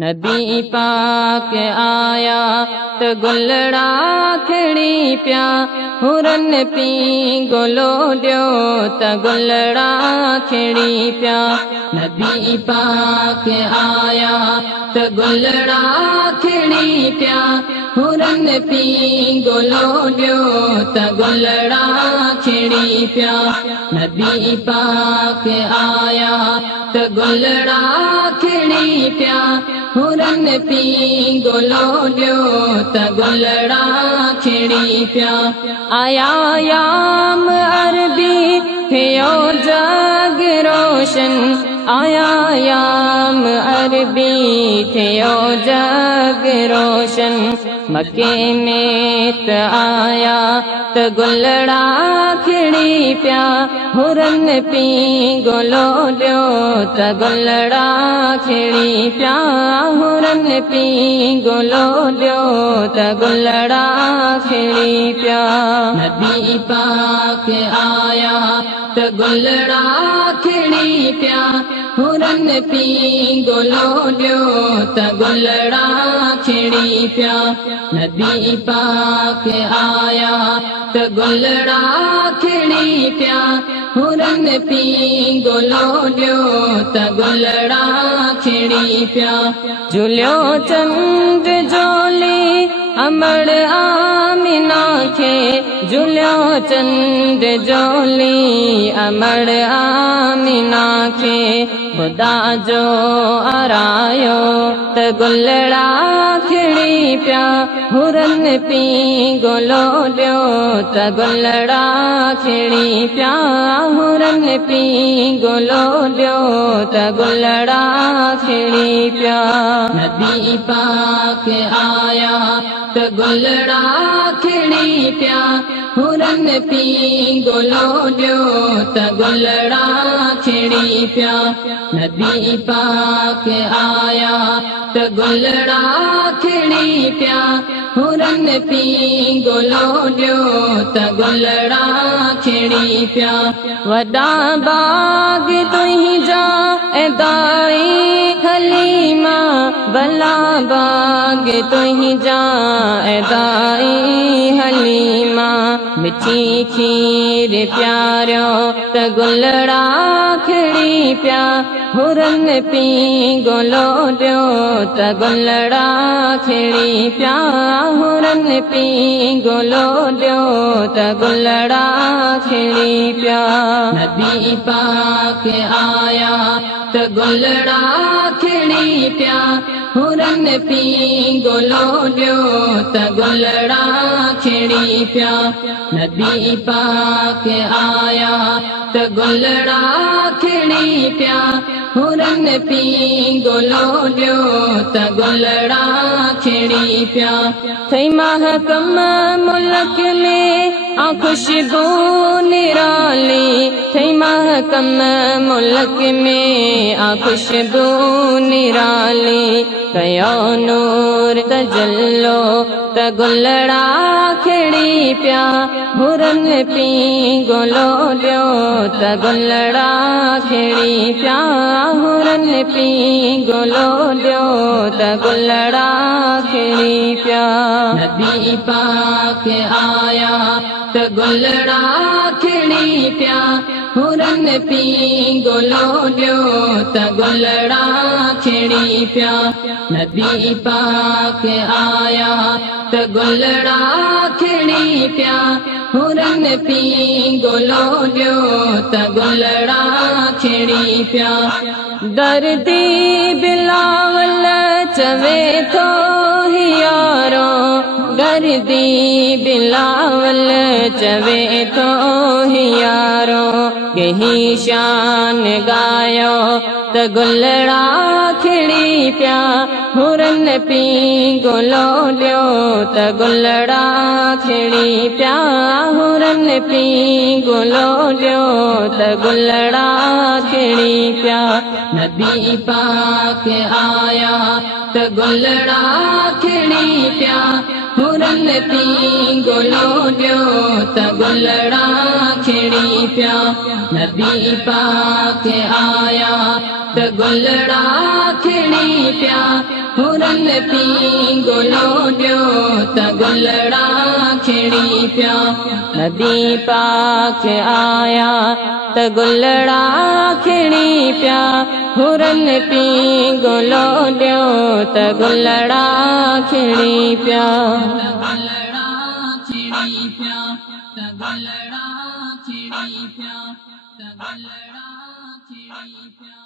नबी पाक आया त गलड़ा खड़ी पिया हुरन पी गोलो ॾियो त गलड़ा खड़ी पिया नबी पाक आया त गलड़ा खड़ी पिया हुरन पी गोलो ॾियो त गलड़ा खड़ी पिया नबी पाक आया त गलड़ा खड़ी पिया हुरन पी गोलो ॾियो त गलड़ा खड़ी पिया आया याम अरबी थियो जग रोशन आया याम अरबी थियो जग रोशन मके में त आया त गलड़ा खड़ी पिया हुरन पी गोलो ॾियो त गलड़ा खड़ी पिया हुरन पी गोलो ॾियो त गलड़ा खड़ी पिया नबी पाक आया त गलड़ा खड़ी पिया हुरन पी गोलो ॾियो त गलड़ा खड़ी पिया नबी पाक आया त गलड़ा खड़ी पिया हुरन पी गोलो ॾियो त गलड़ा खड़ी पिया झुलियो चंद जोली अमड़ आमिना खे झुलियो चंद जोली अमड़ आमिना खे खुदा जो आरायो त गलड़ा खड़ी पिया हुरन पी गोलो ॾियो त गलड़ा खड़ी पिया हुरन पी गोलो ॾियो त गलड़ा खड़ी पिया नबी पाक आया त गलड़ा खड़ी पिया हुरन पी गोलो ॾियो त गलड़ा खड़ी पिया नबी पाक आया त गलड़ा खड़ी पिया हुरन पी गोलो ॾियो त गलड़ा खड़ी पिया वॾा बाग तुंहिंजा ऐं दाई खलीमा भला बाग तुंहिंजा ऐं दाई हलीमा मिठी खीर प्यारियो त गलड़ा खड़ी पिया हुरन पी गोलो ॾियो त गलड़ा खड़ी पिया हुरन पी गोलो ॾियो त गलड़ा खड़ी पिया नबी पाक आया त गलड़ा खड़ी पिया हुरन पी गोलो ॾियो त गलड़ा खड़ी पिया नबी पाक आया त गलड़ा खड़ी पिया हुरन पी गोलो ॾियो त गलड़ा खड़ी पिया थई महकम मुल्क में आ खुशबू निराली थई महकम मुल्क में आ खुशबू निराली कयो नूर तजल्लो त गलड़ा खड़ी पिया हुरन पी गोलो ॾियो त गलड़ा खड़ी पिया हुरन पी गोलो ॾियो त गलड़ा खड़ी पिया नबी पाक आया त गलड़ा खड़ी पिया हुरन पी गोलो ॾियो त गलड़ा खड़ी पिया नबी पाक आया त गलड़ा खड़ी पिया हुरन पी गोलो ॾियो त गलड़ा खड़ी पिया दर्दी बिलावल चवे थो यारो दर्दी बिलावल चवे थो यारो कही शान गायो त गलड़ा खड़ी पिया हुरन पी गोलो ॾियो त गलड़ा खड़ी पिया हुरन पी गोलो ॾियो त गलड़ा खड़ी पिया नबी पाक आया त गलड़ा खड़ी पिया हुरन पी गोलो ॾियो त गलड़ा खड़ी पिया नबी पाक आया त गलड़ा खड़ी पिया हुरन पी गुलो ॾियो त गुलड़ा खिड़ी पिया नबी पाक आया त गुलड़ा खिड़ी पिया हुरन पी गुलो ॾियो त गुलड़ा खिड़ी पिया गुलड़ा खिड़ी पिया त गुलड़ा खिड़ी पिया त गुलड़ा खिड़ी पिया